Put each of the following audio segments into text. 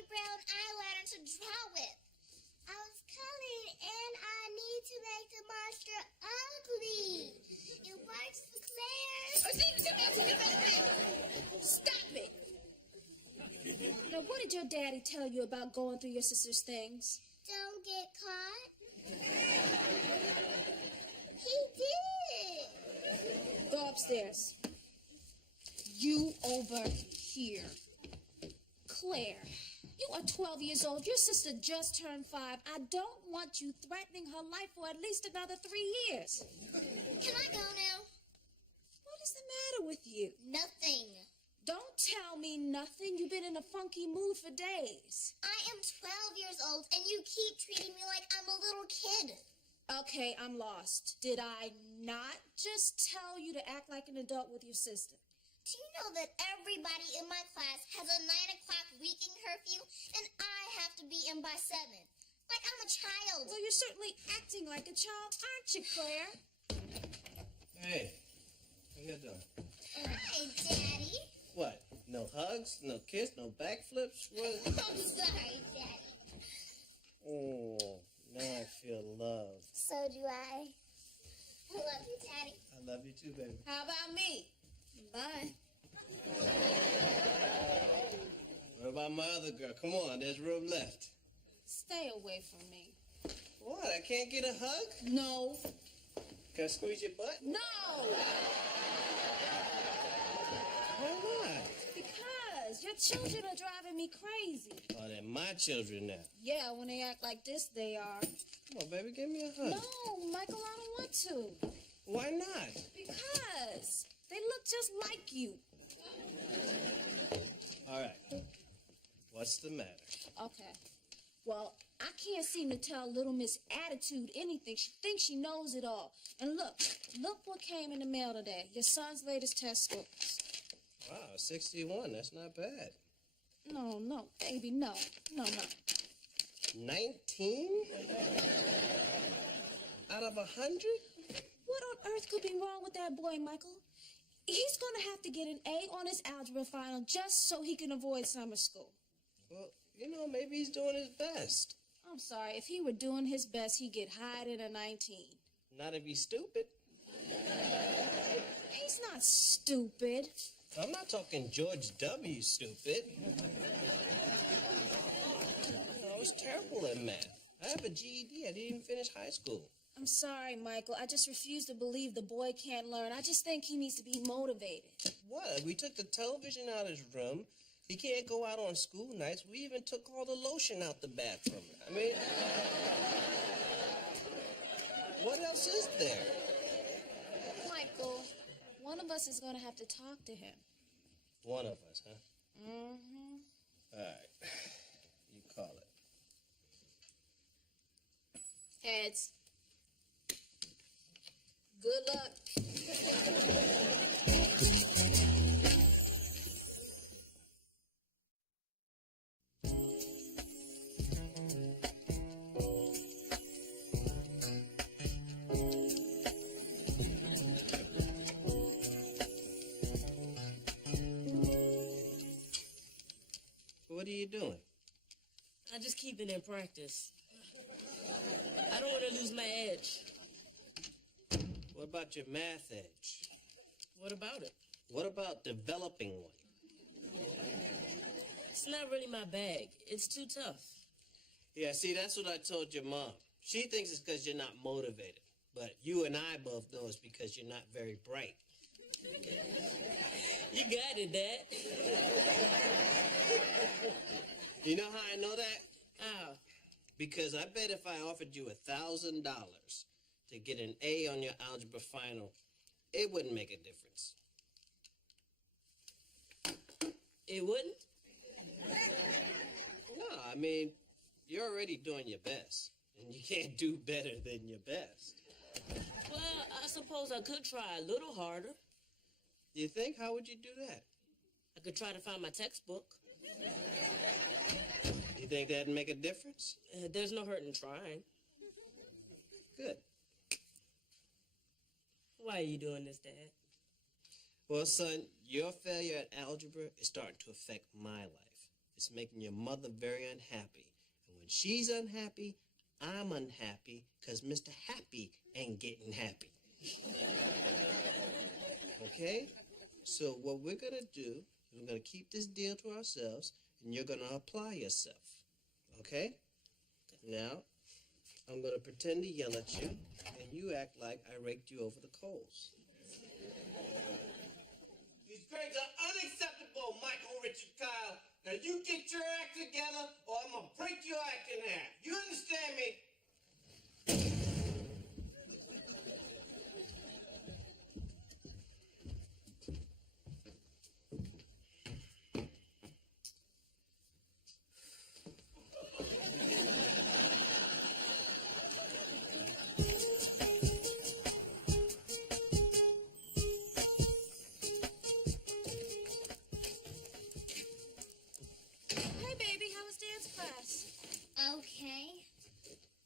Charlie Brown eyeliner to draw with. I was coloring and I need to make the monster ugly. It works for Claire. Stop it! Now, what did your daddy tell you about going through your sister's things? Don't get caught. He did. Go upstairs. You over here. Claire, you are 12 years old. Your sister just turned 5. I don't want you threatening her life for at least another 3 years. Can I go now? What is the matter with you? Nothing. Don't tell me nothing. You've been in a funky mood for days. I am 12 years old and you keep treating me like I'm a little kid. Okay, I'm lost. Did I not just tell you to act like an adult with your sister? Do you know that everybody in my class has a 9 o'clock weekend curfew and I have to be in by 7? Like I'm a child. Well, you're certainly acting like a child, aren't you, Claire? Hey, how you doing? Hi, Daddy. What? No hugs? No kiss? No backflips? What? I'm sorry, Daddy. Oh, now I feel love. So do I. I love you, Daddy. I love you too, baby. How about me? Bye. What about my other girl? Come on, there's room left. Stay away from me. What? I can't get a hug? No. Can I squeeze your butt? No! Why not? Because your children are driving me crazy. Oh, they're my children now. Yeah, when they act like this, they are. Come on, baby, give me a hug. No, Michael, I don't want to. Why not? Because they look just like you. All right. What's the matter? Okay. Well, I can't seem to tell little Miss Attitude anything. She thinks she knows it all. And look what came in the mail today. Your son's latest test scores. Wow, 61. That's not bad. No, baby, no. 19? Out of 100? What on earth could be wrong with that boy, Michael? He's going to have to get an A on his algebra final just so he can avoid summer school. Well, maybe he's doing his best. I'm sorry. If he were doing his best, he'd get higher than a 19. Not if he's stupid. He's not stupid. I'm not talking George W. stupid. I was terrible at math. I have a GED. I didn't even finish high school. I'm sorry, Michael. I just refuse to believe the boy can't learn. I just think he needs to be motivated. What? We took the television out of his room. He can't go out on school nights. We even took all the lotion out the bathroom. I mean, what else is there? Michael, one of us is going to have to talk to him. One of us, huh? Mm-hmm. All right. You call it. Heads. Good luck. What are you doing? I just keep it in practice. I don't want to lose my edge. What about your math edge? What about it? What about developing one? It's not really my bag. It's too tough. Yeah, see, that's what I told your mom. She thinks it's because you're not motivated. But you and I both know it's because you're not very bright. You got it, Dad. You know how I know that? How? Because I bet if I offered you $1,000 to get an A on your algebra final, it wouldn't make a difference. It wouldn't? No, I mean, you're already doing your best. And you can't do better than your best. Well, I suppose I could try a little harder. You think? How would you do that? I could try to find my textbook. You think that'd make a difference? There's no hurt in trying. Good. Why are you doing this, Dad? Well, son, your failure at algebra is starting to affect my life. It's making your mother very unhappy. And when she's unhappy, I'm unhappy because Mr. Happy ain't getting happy. Okay? So what we're going to do is we're going to keep this deal to ourselves, and you're going to apply yourself. Okay? Now, I'm going to pretend to yell at you, and you act like I raked you over the coals. These grades are unacceptable, Michael Richard Kyle. Now you get your act together, or I'm going to break your act in half. You understand me? Hey, baby, how was dance class? Okay.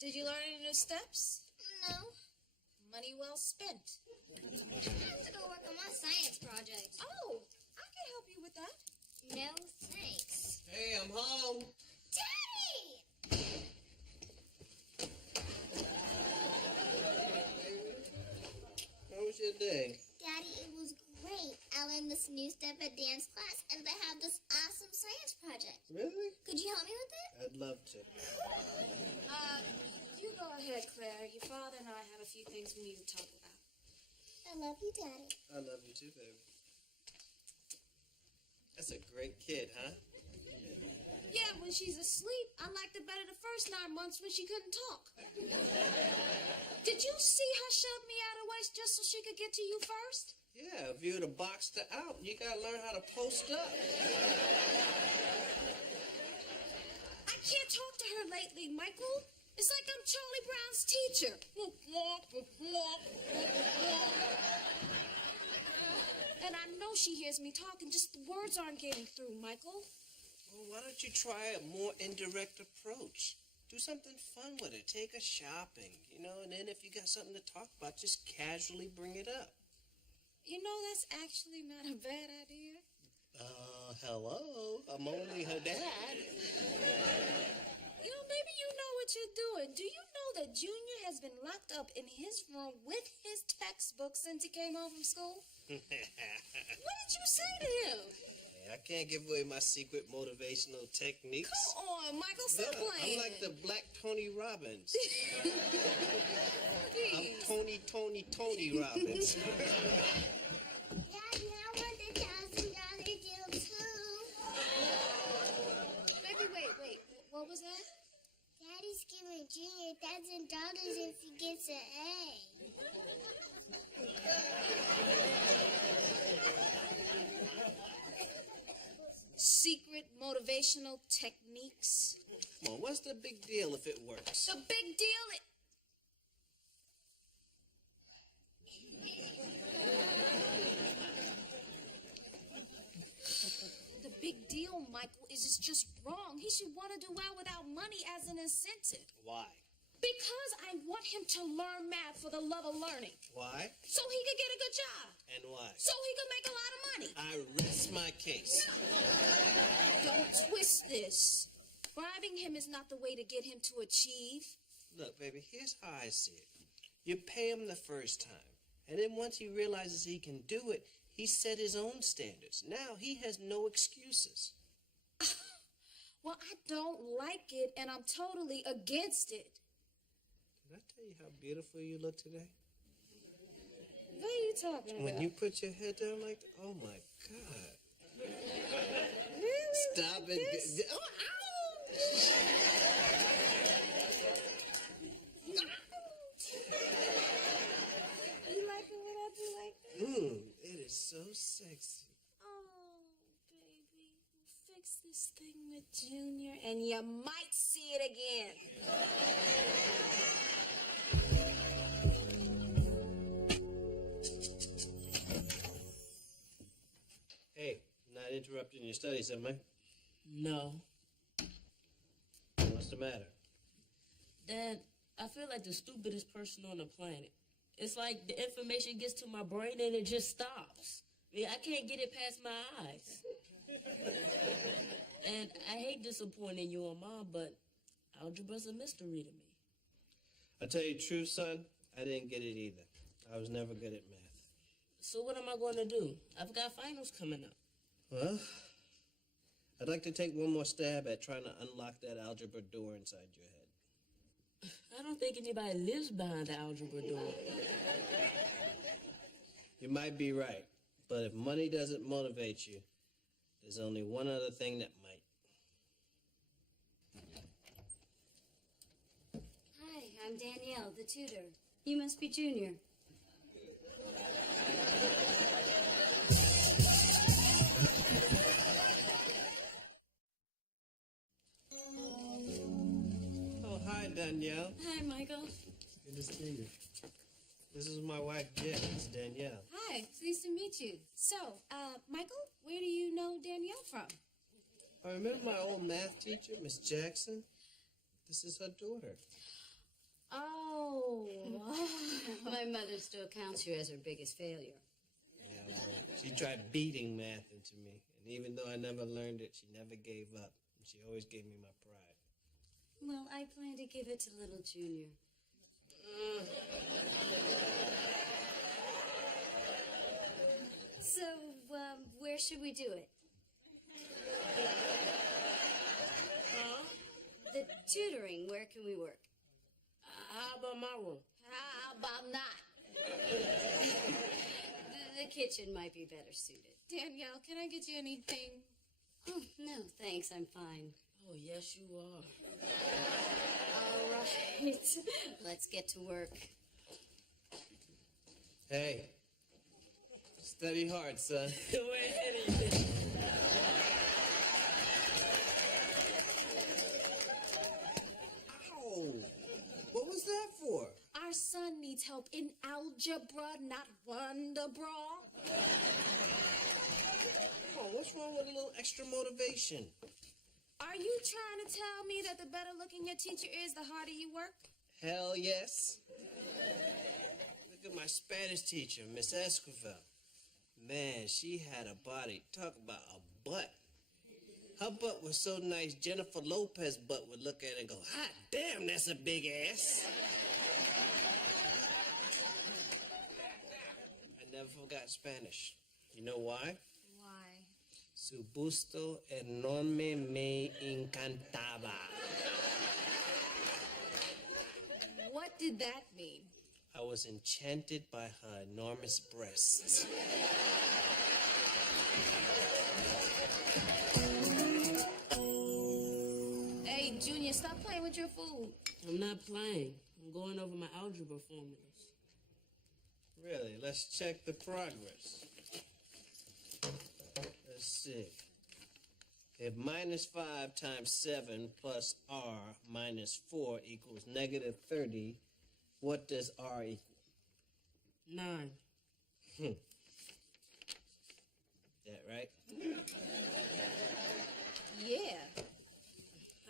Did you learn any new steps? No. Money well spent. I have to go work on my science project. Oh, I can help you with that. No thanks. Hey, I'm home. Daddy! How was your day? Daddy, it was great. I learned this new step at dance class, and they have this awesome science project. Really? Could you help me with it? I'd love to. You go ahead, Claire. Your father and I have a few things we need to talk about. I love you, Daddy. I love you too, baby. That's a great kid, huh? Yeah, when she's asleep, I liked it better the first 9 months when she couldn't talk. Did you see her shove me out of waist just so she could get to you first? Yeah, if you would have boxed her out, you gotta learn how to post up. I can't talk to her lately, Michael. It's like I'm Charlie Brown's teacher. And I know she hears me talking, just the words aren't getting through, Michael. Well, why don't you try a more indirect approach? Do something fun with it. Take her shopping, and then if you got something to talk about, just casually bring it up. You know, that's actually not a bad idea. Hello. I'm only her dad. Maybe you know what you're doing. Do you know that Junior has been locked up in his room with his textbook since he came home from school? What did you say to him? Hey, I can't give away my secret motivational techniques. Come on, Michael, stop playing. I'm like the Black Tony Robbins. I'm Please. Tony Robbins. Daddy, I want the $1,000 deal too. Baby, wait. What was that? Daddy's giving Junior $1,000 if he gets an A. Secret motivational techniques. Come on, what's the big deal if it works? The big deal The big deal, Michael, is it's just wrong. He should want to do well without money as an incentive. Why? Because I want him to learn math for the love of learning. Why? So he could get a good job. And why? So he could make a lot of money. I rest my case. Don't twist this. Bribing him is not the way to get him to achieve. Look, baby, here's how I see it. You pay him the first time, and then once he realizes he can do it, he set his own standards. Now he has no excuses. Well, I don't like it, and I'm totally against it. Did I tell you how beautiful you look today? What are you talking about? When you put your head down like that, oh my God. Really? Stop Like it. this? Oh, You like it when I do like that? it is so sexy. Oh, baby, we'll fix this thing with Junior, and you might see it again. Hey, not interrupting your studies, am I? No. What's the matter? Dad, I feel like the stupidest person on the planet. It's like the information gets to my brain and it just stops. I can't get it past my eyes. And I hate disappointing you and Mom, but algebra's a mystery to me. I tell you the truth, son, I didn't get it either. I was never good at math. So what am I going to do? I've got finals coming up. Well, I'd like to take one more stab at trying to unlock that algebra door inside your head. I don't think anybody lives behind the algebra door. You might be right, but if money doesn't motivate you, there's only one other thing that might. Hi, I'm Danielle, the tutor. You must be Junior. Oh, hi, Danielle. Hi, Michael. Good to see you. This is my wife, Jen. It's Danielle. Hi, pleased to meet you. So, Michael, where do you know Danielle from? I remember my old math teacher, Miss Jackson. This is her daughter. Oh. My mother still counts you as her biggest failure. Yeah, well, she tried beating math into me, and even though I never learned it, she never gave up, and she always gave me my pride. Well, I plan to give it to little Junior. So, where should we do it? Huh? The tutoring, where can we work? How about my room? How about not? The kitchen might be better suited. Danielle, can I get you anything? Oh, no, thanks, I'm fine. Oh, yes, you are. All right, let's get to work. Hey, study hard, son. Wait, Ow! What was that for? Our son needs help in algebra, not wonderbra. Oh, what's wrong with a little extra motivation? Are you trying to tell me that the better looking your teacher is, the harder you work? Hell yes. Look at my Spanish teacher, Miss Esquivel. Man, she had a body. Talk about a butt. Her butt was so nice, Jennifer Lopez butt would look at it and go, hot damn, that's a big ass. I never forgot Spanish. You know why? Why? Su busto enorme me encantaba. What did that mean? I was enchanted by her enormous breasts. Hey, Junior, stop playing with your food. I'm not playing. I'm going over my algebra formulas. Really? Let's check the progress. Let's see. If minus 5 times 7 plus r minus 4 equals negative 30, what does r equal? 9. That right? Yeah.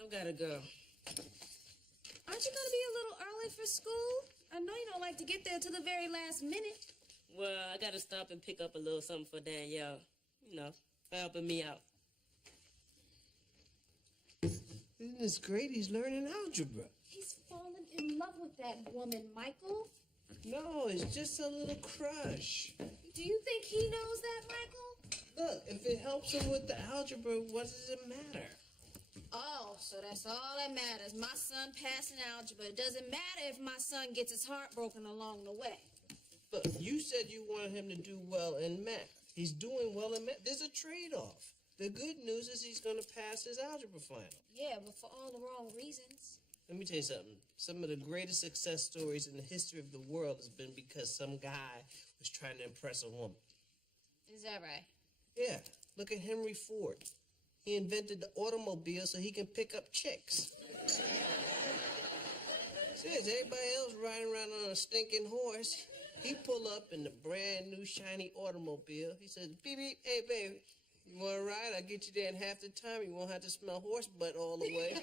I've got to go. Aren't you going to be a little early for school? I know you don't like to get there till the very last minute. Well, I got to stop and pick up a little something for Danielle. You know, for helping me out. Isn't this great? He's learning algebra. He's fallen in love with that woman, Michael. No, it's just a little crush. Do you think he knows that, Michael? Look, if it helps him with the algebra, what does it matter? Oh, so that's all that matters. My son passing algebra. It doesn't matter if my son gets his heart broken along the way. Look, you said you wanted him to do well in math. He's doing well in math. There's a trade-off. The good news is he's going to pass his algebra final. Yeah, but for all the wrong reasons. Let me tell you something. Some of the greatest success stories in the history of the world has been because some guy was trying to impress a woman. Is that right? Yeah, look at Henry Ford. He invented the automobile so he can pick up chicks. Says everybody else riding around on a stinking horse. He pull up in the brand new shiny automobile. He says, beep, beep, hey, baby, you want to ride? I'll get you there in half the time. You won't have to smell horse butt all the way.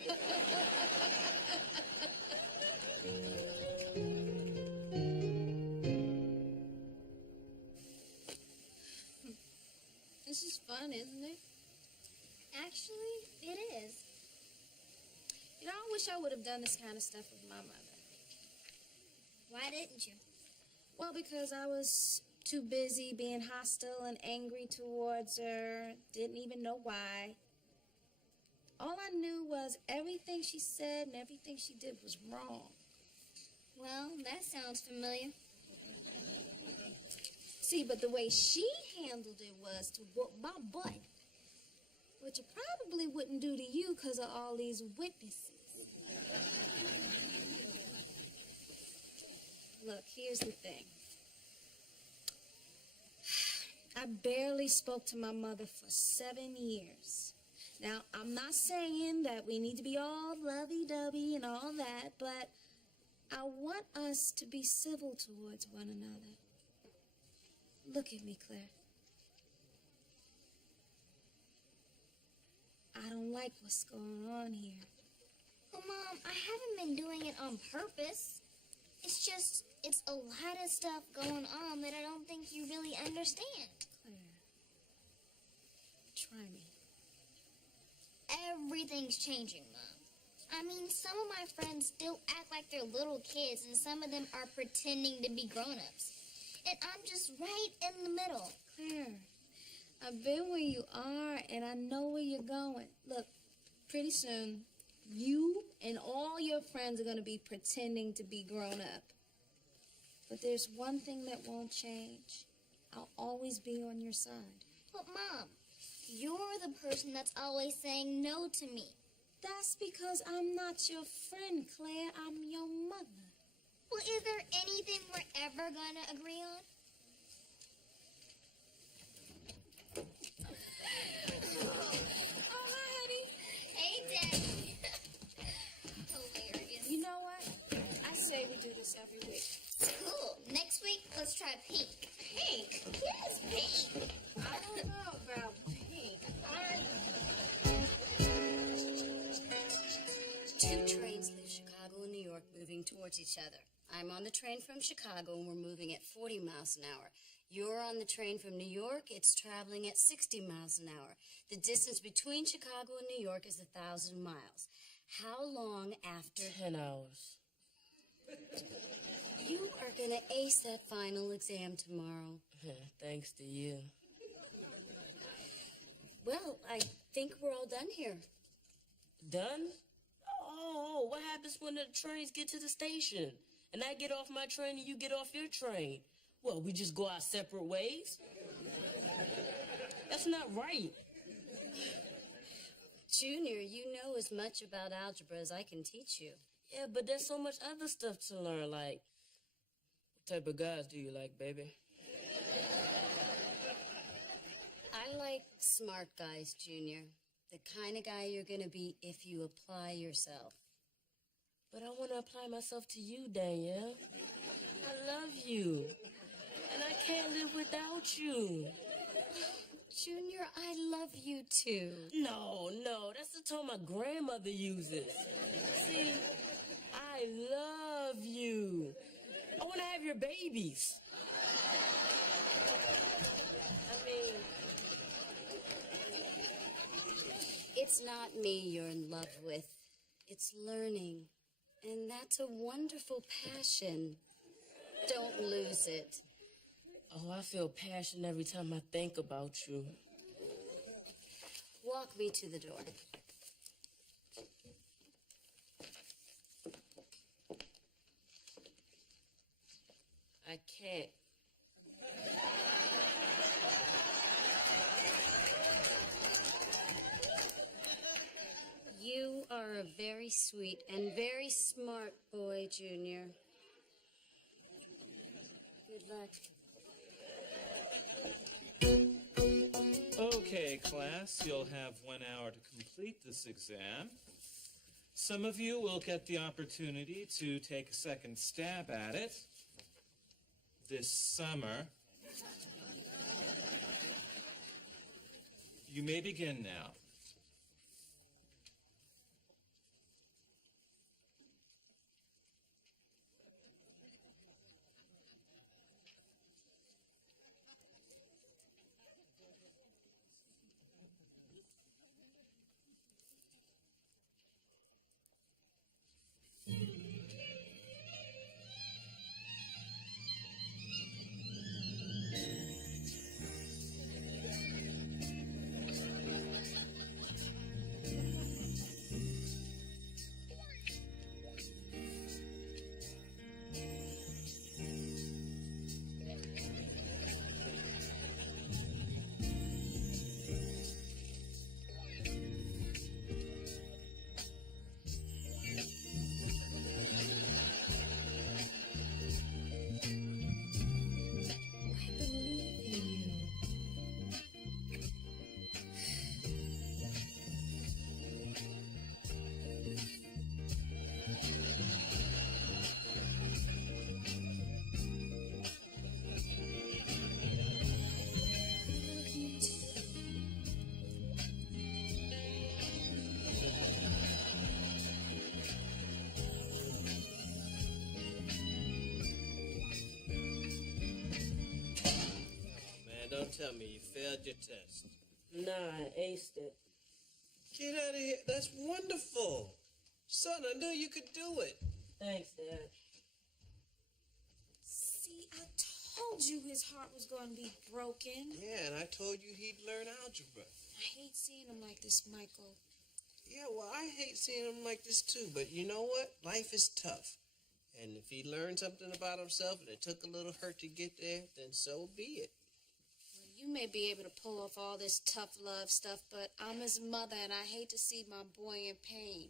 This is fun, isn't it? Actually, wish I would have done this kind of stuff with my mother. Why didn't you? Well, because I was too busy being hostile and angry towards her. Didn't even know why. All I knew was everything she said and everything she did was wrong. Well, that sounds familiar. See, but the way she handled it was to whoop my butt, which it probably wouldn't do to you because of all these witnesses. Look, here's the thing. I barely spoke to my mother for 7 years. Now, I'm not saying that we need to be all lovey-dovey and all that, but I want us to be civil towards one another. Look at me, Claire. I don't like what's going on here. Well, Mom, I haven't been doing it on purpose. It's just, it's a lot of stuff going on that I don't think you really understand. Claire, try me. Everything's changing, Mom. I mean, some of my friends still act like they're little kids, and some of them are pretending to be grown-ups. And I'm just right in the middle. Claire, I've been where you are, and I know where you're going. Look, pretty soon, you and all your friends are going to be pretending to be grown up. But there's one thing that won't change. I'll always be on your side. But, Mom, you're the person that's always saying no to me. That's because I'm not your friend, Claire. I'm your mother. Well, is there anything we're ever going to agree on? Oh, hi, honey. Hey, Daddy. Hilarious. You know what? I say we do this every week. Cool. Next week, let's try pink. Pink? Yes, pink. I don't know about pink. Two trains leave Chicago and New York moving towards each other. I'm on the train from Chicago and we're moving at 40 miles an hour. You're on the train from New York. It's traveling at 60 miles an hour. The distance between Chicago and New York is 1,000 miles. How long after... 10 hours. You are going to ace that final exam tomorrow. Thanks to you. Well, I think we're all done here. Done? Oh, what happens when the trains get to the station? And I get off my train and you get off your train? Well, we just go our separate ways? That's not right. Junior, you know as much about algebra as I can teach you. Yeah, but there's so much other stuff to learn, like, what type of guys do you like, baby? I like smart guys, Junior. The kind of guy you're going to be if you apply yourself. But I want to apply myself to you, Danielle. I love you. And I can't live without you. Junior, I love you too. No, that's the tone my grandmother uses. See, I love you. I want to have your babies. I mean... It's not me you're in love with. It's learning. And that's a wonderful passion. Don't lose it. Oh, I feel passion every time I think about you. Walk me to the door. I can't. You are a very sweet and very smart boy, Junior. Good luck. Okay, class, you'll have 1 hour to complete this exam. Some of you will get the opportunity to take a second stab at it this summer. You may begin now. tell me you failed your test. Nah, I aced it. Get out of here. That's wonderful. Son, I knew you could do it. Thanks, Dad. See, I told you his heart was going to be broken. Yeah, and I told you he'd learn algebra. I hate seeing him like this, Michael. Yeah, well, I hate seeing him like this too, but you know what? Life is tough. And if he learned something about himself and it took a little hurt to get there, then so be it. Well, you may be able to pull off all this tough love stuff, but I'm his mother, and I hate to see my boy in pain.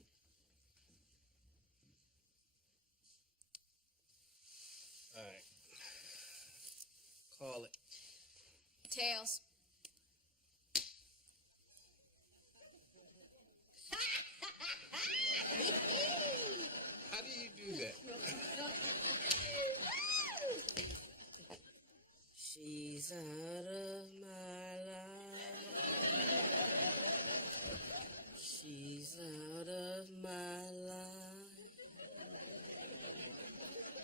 All right. Call it. Tails. How do you do that? She's out of my life. She's out of my life.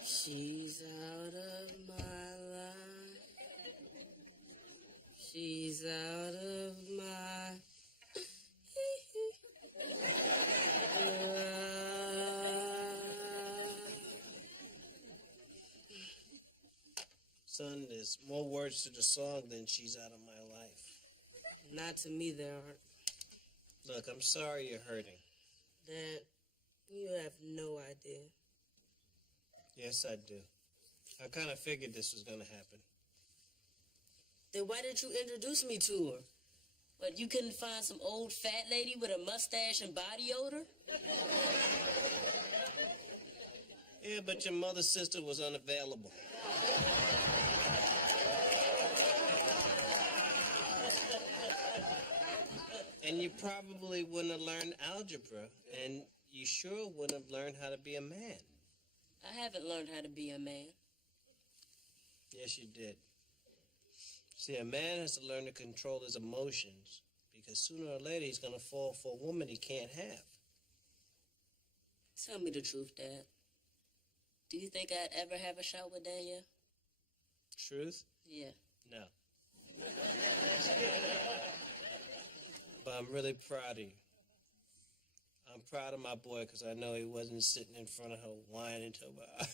She's out of my life. She's out of my life. Son, there's more words to the song than she's out of my life. Not to me, there aren't. Look, I'm sorry you're hurting. Dad, you have no idea. Yes, I do. I kind of figured this was going to happen. Then why didn't you introduce me to her? What, you couldn't find some old fat lady with a mustache and body odor? Yeah, but your mother's sister was unavailable. And you probably wouldn't have learned algebra, and you sure wouldn't have learned how to be a man. I haven't learned how to be a man. Yes, you did. See, a man has to learn to control his emotions, because sooner or later he's going to fall for a woman he can't have. Tell me the truth, Dad. Do you think I'd ever have a shot with Danielle? Truth? Yeah. No. But I'm really proud of you. I'm proud of my boy because I know he wasn't sitting in front of her whining to her.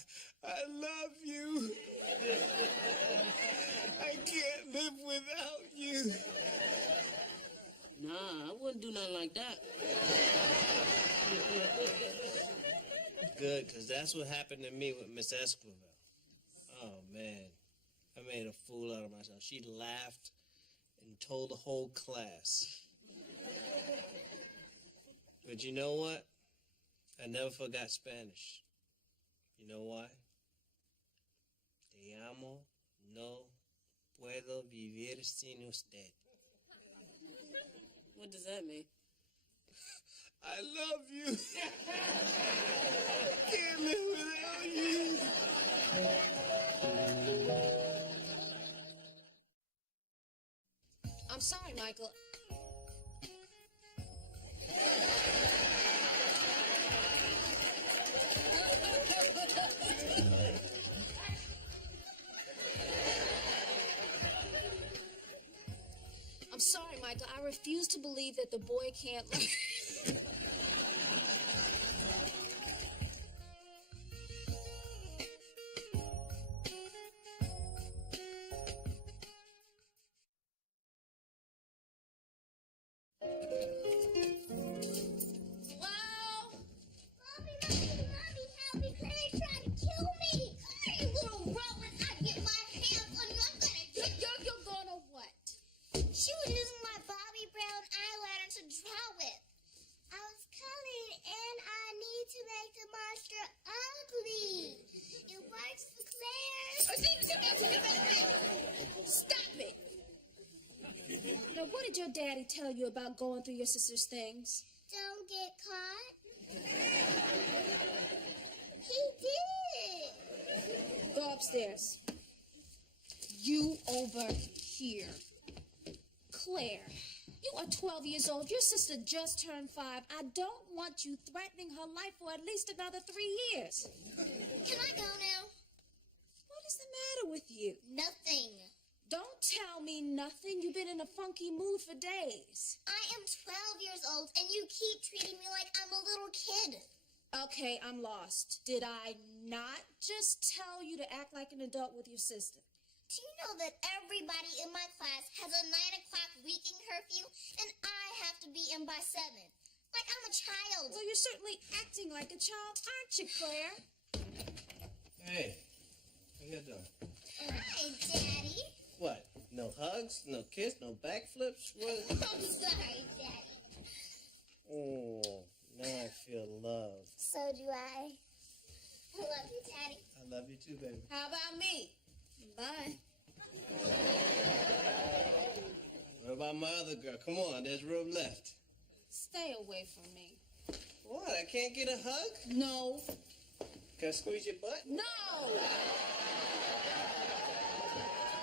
I love you. I can't live without you. Nah, I wouldn't do nothing like that. Good, because that's what happened to me with Miss Esquivel. Oh, man. I made a fool out of myself. She laughed and told the whole class. But you know what? I never forgot Spanish. You know why? Te amo, no puedo vivir sin usted. What does that mean? I love you. Can't live without you. I'm sorry, Michael. I'm sorry, Michael. I refuse to believe that the boy can't learn. She was using my Bobby Brown eyeliner to draw with. I was coloring and I need to make the monster ugly. It works for Claire. Stop it! Now, what did your daddy tell you about going through your sister's things? Don't get caught. He did. Go upstairs. You over here. Claire, you are 12 years old. Your sister just turned 5. I don't want you threatening her life for at least another 3 years. Can I go now? What is the matter with you? Nothing. Don't tell me nothing. You've been in a funky mood for days. I am 12 years old, and you keep treating me like I'm a little kid. Okay, I'm lost. Did I not just tell you to act like an adult with your sister? Do you know that everybody in my class has a 9 o'clock weekend curfew, and I have to be in by 7? Like I'm a child. Well, you're certainly acting like a child, aren't you, Claire? Hey, how you doing? Hi, Daddy. What? No hugs? No kiss? No backflips? What? I'm sorry, Daddy. Oh, now I feel love. So do I. I love you, Daddy. I love you too, baby. How about me? Bye. What about my other girl? Come on, there's room left. Stay away from me. What? I can't get a hug? No. Can I squeeze your butt? No!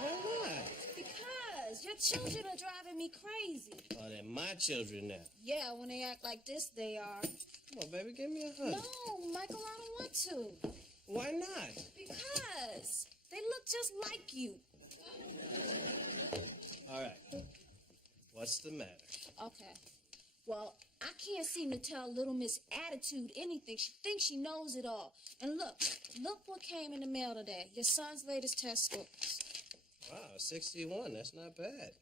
Why not? Because your children are driving me crazy. Oh, they're my children now. Yeah, when they act like this, they are. Come on, baby, give me a hug. No, Michael, I don't want to. Why not? Because they look just like you. All right. What's the matter? Okay. Well, I can't seem to tell little Miss Attitude anything. She thinks she knows it all. And look what came in the mail today. Your son's latest test scores. Wow, 61. That's not bad.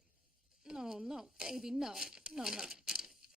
No, baby, no.